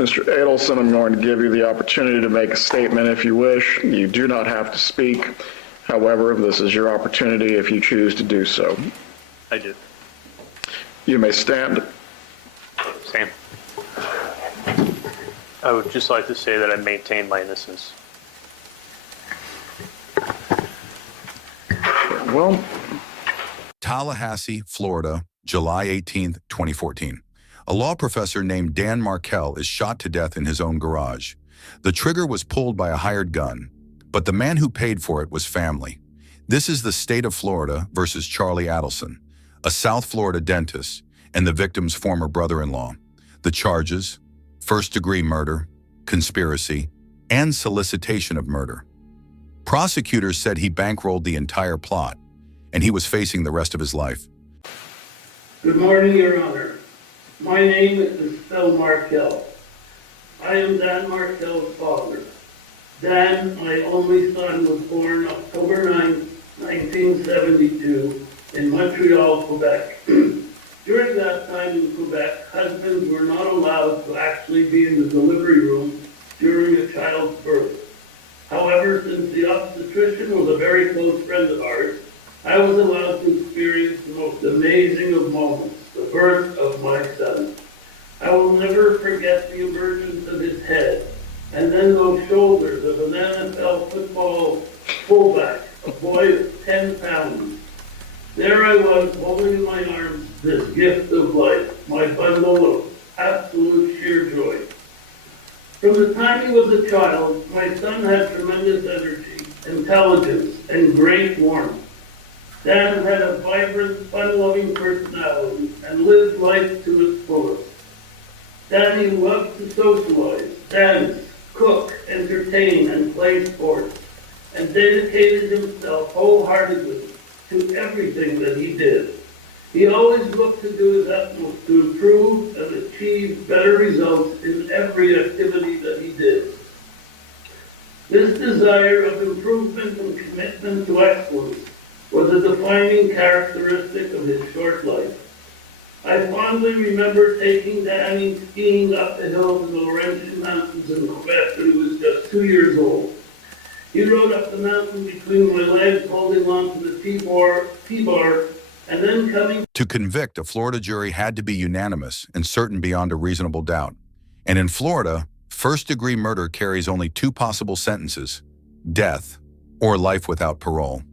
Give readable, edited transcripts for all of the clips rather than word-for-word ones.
Mr. Adelson, I'm going to give you the opportunity to make a statement if you wish. You do not have to speak. However, this is your opportunity if you choose to do so. I do. You may stand. Sam. I would just like to say that I maintain my innocence. Well, Tallahassee, Florida, July 18, 2014. A law professor named Dan Markel is shot to death in his own garage. The trigger was pulled by a hired gun, but the man who paid for it was family. This is the state of Florida versus Charlie Adelson, a South Florida dentist, and the victim's former brother-in-law. The charges: first-degree murder, conspiracy, and solicitation of murder. Prosecutors said he bankrolled the entire plot, and he was facing the rest of his life. Good morning, Your Honor. My name is Dan Markel. I am Dan Markel's father. Dan, my only son, was born October 9, 1972, in Montreal, Quebec. During that time in Quebec, husbands were not allowed to actually be in the delivery room during a child's birth. However, since the obstetrician was a very close friend of ours, I was allowed to experience the most amazing of moments, the birth of my son. I will never forget the emergence of his head, and then those shoulders of an NFL football fullback, a boy of 10 pounds. There I was, holding in my arms this gift of life, my bundle of absolute sheer joy. From the time he was a child, my son had tremendous energy, intelligence, and great warmth. Dan had a vibrant, fun-loving personality and lived life to its fullest. Danny loved to socialize, dance, cook, entertain, and play sports, and dedicated himself wholeheartedly to everything that he did. He always looked to do his utmost to improve and achieve better results in every activity that he did. This desire of improvement and commitment to excellence was a defining characteristic of his short life. I fondly remember taking Danny skiing up the hills in the Laurentian Mountains in Quebec when he was just 2 years old. He rode up the mountain between my legs, holding on to the T-bar, and then coming. To convict, a Florida jury had to be unanimous and certain beyond a reasonable doubt. And in Florida, first-degree murder carries only two possible sentences: death or life without parole.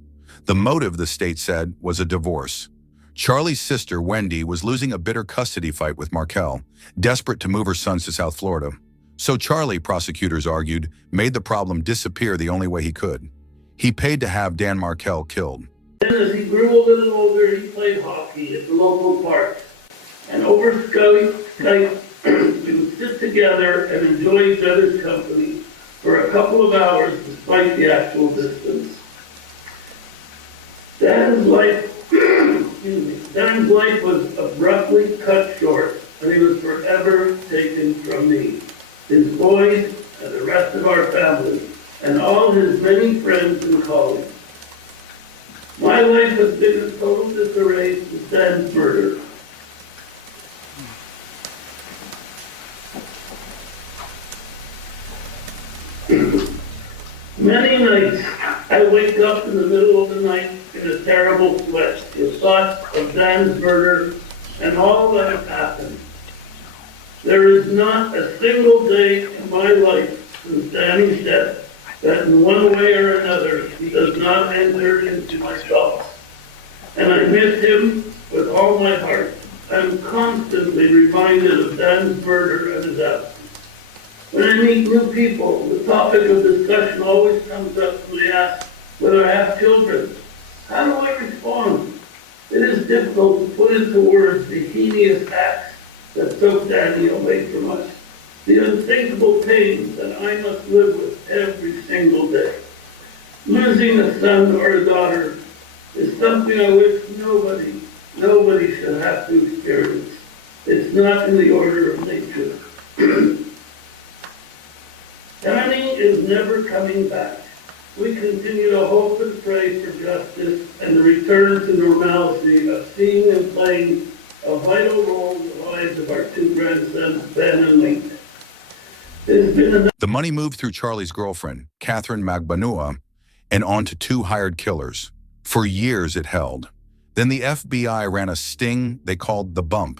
The motive, the state said, was a divorce. Charlie's sister, Wendy, was losing a bitter custody fight with Markel, desperate to move her sons to South Florida. So Charlie, prosecutors argued, made the problem disappear the only way he could. He paid to have Dan Markel killed. Then as he grew a little older, he played hockey at the local park. And over Skype, we would sit together and enjoy each other's company for a couple of hours despite the actual distance. Dan's life was abruptly cut short, and he was forever taken from me, his boys, and the rest of our family, and all his many friends and colleagues. My life has been in total disarray since Dan's murder. Many nights I wake up in the middle of the night in a terrible sweat with thoughts of Dan's murder and all that has happened. There is not a single day in my life since Danny's death that in one way or another he does not enter into my thoughts. And I miss him with all my heart. I'm constantly reminded of Dan's murder and his absence. When I meet new people, the topic of discussion always comes up when they ask whether I have children. How do I respond? It is difficult to put into words the heinous acts that took Danny away from us, the unthinkable pain that I must live with every single day. Losing a son or a daughter is something I wish nobody should have to experience. It's not in the order of nature. Danny is never coming back. We continue to hope and pray for justice and the return to normalcy of seeing and playing a vital role in the lives of our two grandsons, Ben and Lincoln. It's been a The money moved through Charlie's girlfriend, Catherine Magbanua, and onto 2 hired killers. For years it held. Then the FBI ran a sting they called the bump.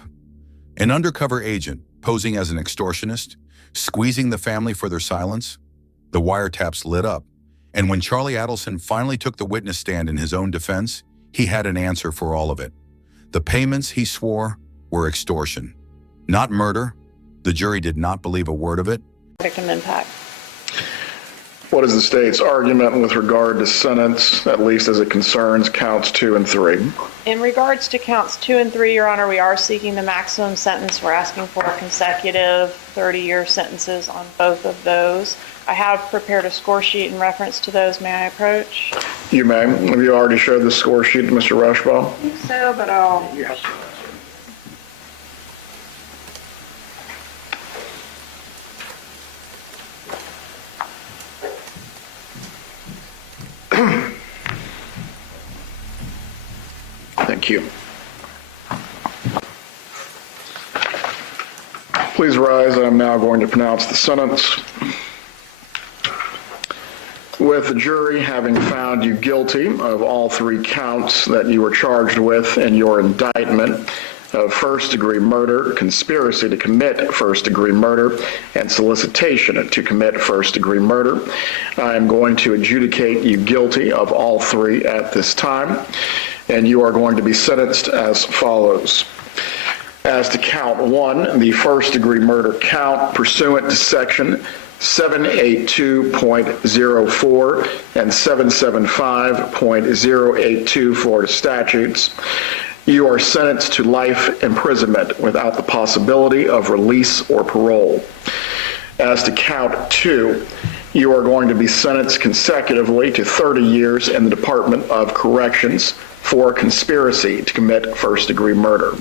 An undercover agent, posing as an extortionist, squeezing the family for their silence. The wiretaps lit up, and when Charlie Adelson finally took the witness stand in his own defense, he had an answer for all of it. The payments, he swore, were extortion, not murder. The jury did not believe a word of it. Victim impact. What is the state's argument with regard to sentence, at least as it concerns counts 2 and 3? In regards to counts 2 and 3, Your Honor, we are seeking the maximum sentence. We're asking for consecutive 30-year sentences on both of those. I have prepared a score sheet in reference to those. May I approach? You may. Have you already showed the score sheet to Mr. Rushbaugh? I think so, but I'll... Thank you. Please rise. I'm now going to pronounce the sentence. With the jury having found you guilty of all 3 counts that you were charged with in your indictment of first-degree murder, conspiracy to commit first-degree murder, and solicitation to commit first-degree murder, I am going to adjudicate you guilty of all 3 at this time, and you are going to be sentenced as follows. As to count 1, the first-degree murder count pursuant to section 782.04 and 775.082 Florida statutes, you are sentenced to life imprisonment without the possibility of release or parole. As to count 2, you are going to be sentenced consecutively to 30 years in the Department of Corrections for conspiracy to commit first-degree murder.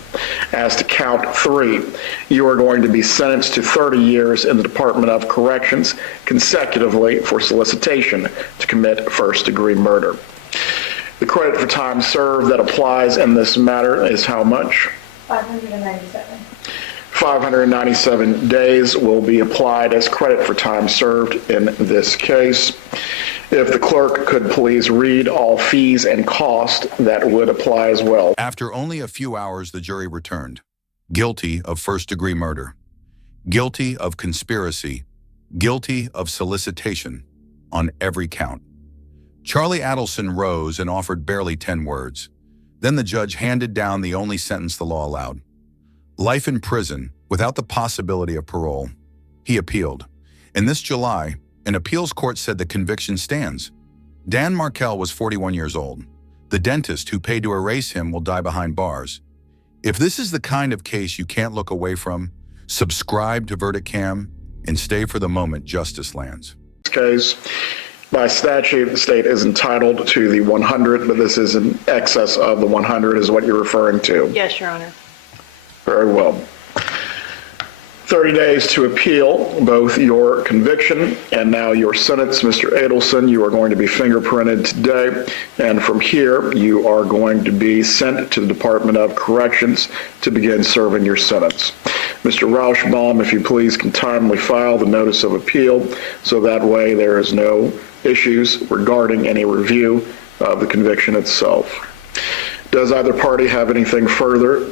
As to count 3, you are going to be sentenced to 30 years in the Department of Corrections consecutively for solicitation to commit first-degree murder. The credit for time served that applies in this matter is how much? 597. 597 days will be applied as credit for time served in this case. If the clerk could please read all fees and costs that would apply as well. After only a few hours, the jury returned. Guilty of first-degree murder. Guilty of conspiracy. Guilty of solicitation on every count. Charlie Adelson rose and offered barely 10 words. Then the judge handed down the only sentence the law allowed. Life in prison without the possibility of parole. He appealed. In this July, an appeals court said the conviction stands. Dan Markel was 41 years old. The dentist who paid to erase him will die behind bars. If this is the kind of case you can't look away from, subscribe to VerdictCam and stay for the moment justice lands. This case, by statute, the state is entitled to the 100, but this is in excess of the 100 is what you're referring to. Yes, Your Honor. Very well. 30 days to appeal both your conviction and now your sentence. Mr. Adelson, you are going to be fingerprinted today, and from here you are going to be sent to the Department of Corrections to begin serving your sentence. Mr. Rauschbaum, if you please can timely file the notice of appeal so that way there is no issues regarding any review of the conviction itself. Does either party have anything further to